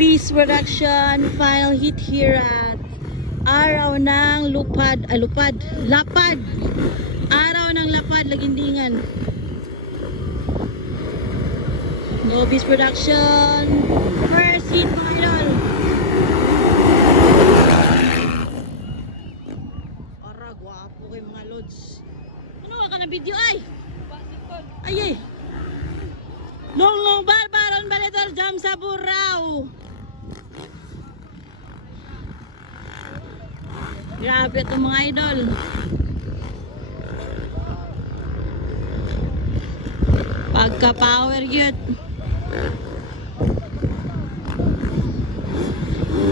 Nobis Production final hit here at Araw ng Lapad. Araw ng Lapad, Lagindingan. Nobis Production first hit, mga idol. Ara, gwapo kayo mga lods. Ano ka na video ay? Ay. Long Barbaron Balidor Jam sa Burao. Grabe itong mga idol. Pagka power yun.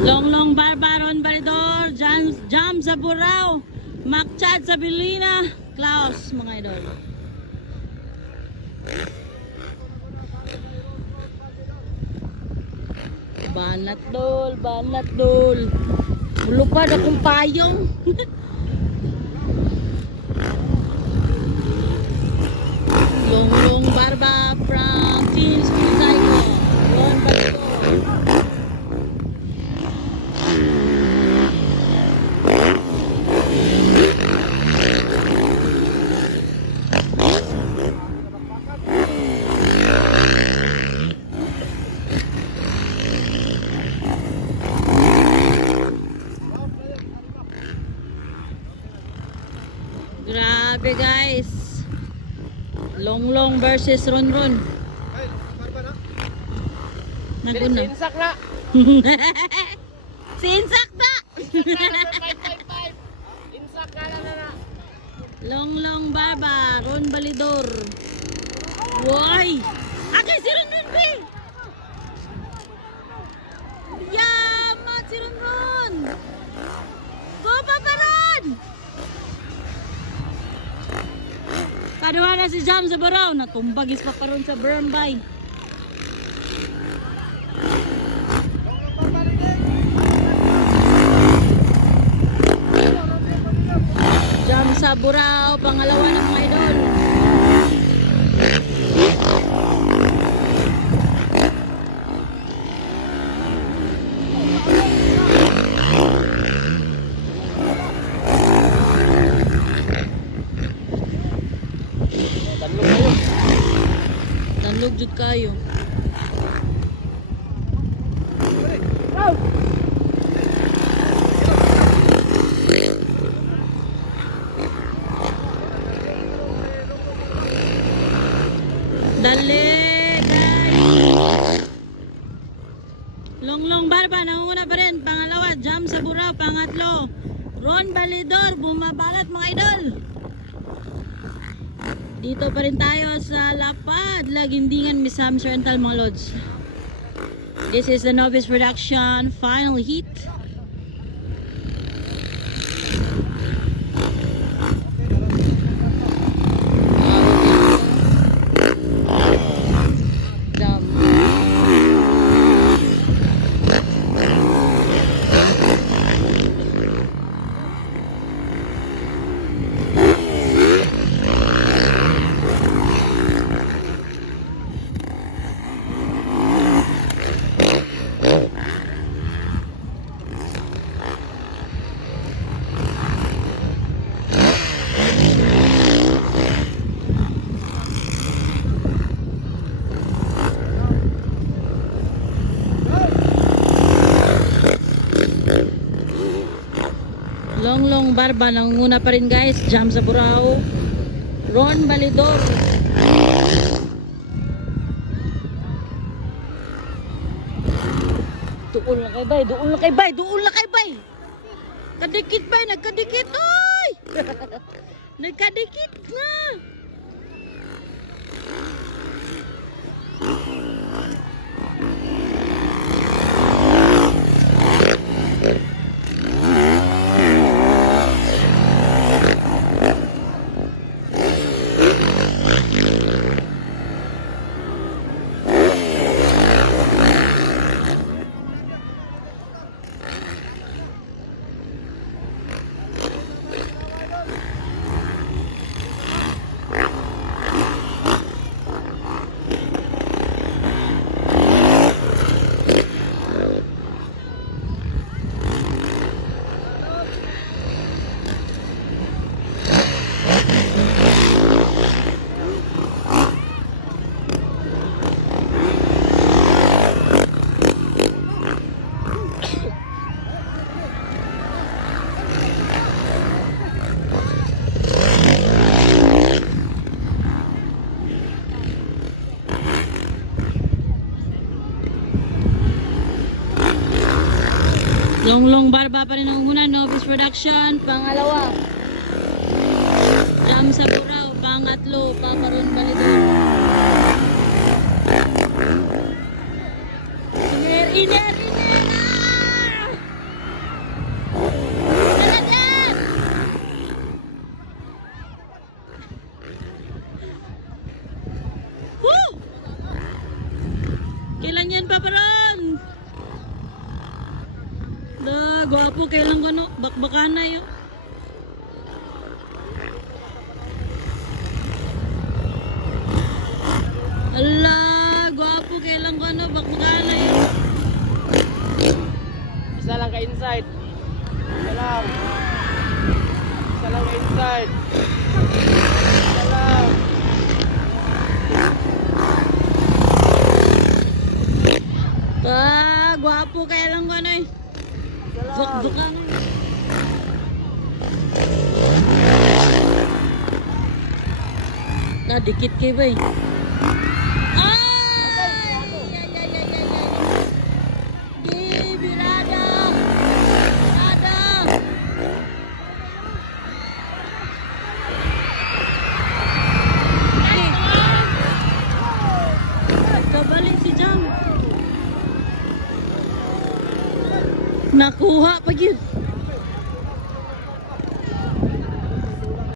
Long Barbaron Balidor Jam sa Burao. Makchad sa Bilina Klaus, mga idol. Banat dol. Lupad akong payong. Long Barba from Team Speed Cycle. Ron Balidor. Grabe guys. Long versus Ron. Naguna. Sinsak na. Sinsak na. Insak na na. Long Baba, Ron Balidor. Woy! Akay si Ron be. Yaman si Ron. Go Papa Ron! Paduha na si Jam sa Burao. Natumbagis pa ron sa Bermbay. Jam sa Burao, pangalawa ng mga idol. Tanlog jud kayo. Dali guys. Long Barba nanguna pa rin. Pangalawa Jam sa Burao. Pangatlo Ron Balidor bumabalat, mga idol. Dito pa rin tayo sa Lapad, Lagindingan, Miss Hamster and Tal, mga lods. This is the Nobis Production final heat. Long Barba nanguna pa rin guys. Jam sa Burao. Ron Balidor. Duol na kay bay. Kadikit bay, nagkadikit oy. Nagkadikit na. Longlong Barba pa rin ang una, Novice Production. Pangalawa, Jam sa Burao. Pangatlo, Paparon Balidor. Iner! Talaga! Woo! Kailan yan, Paparon? Gwapo, kailan ko no? Bakbakan na yun. Ala, gwapo, kailan ko no? Bakbakan na yun. Isa lang ka inside. Isa lang. Isa lang ka inside. Isa lang. Gwapo, kailan ko no? Isa lang. Bakbakan na yun. Dikit kayo ba eh? Kabalik si Jam. Nakuha pa yun.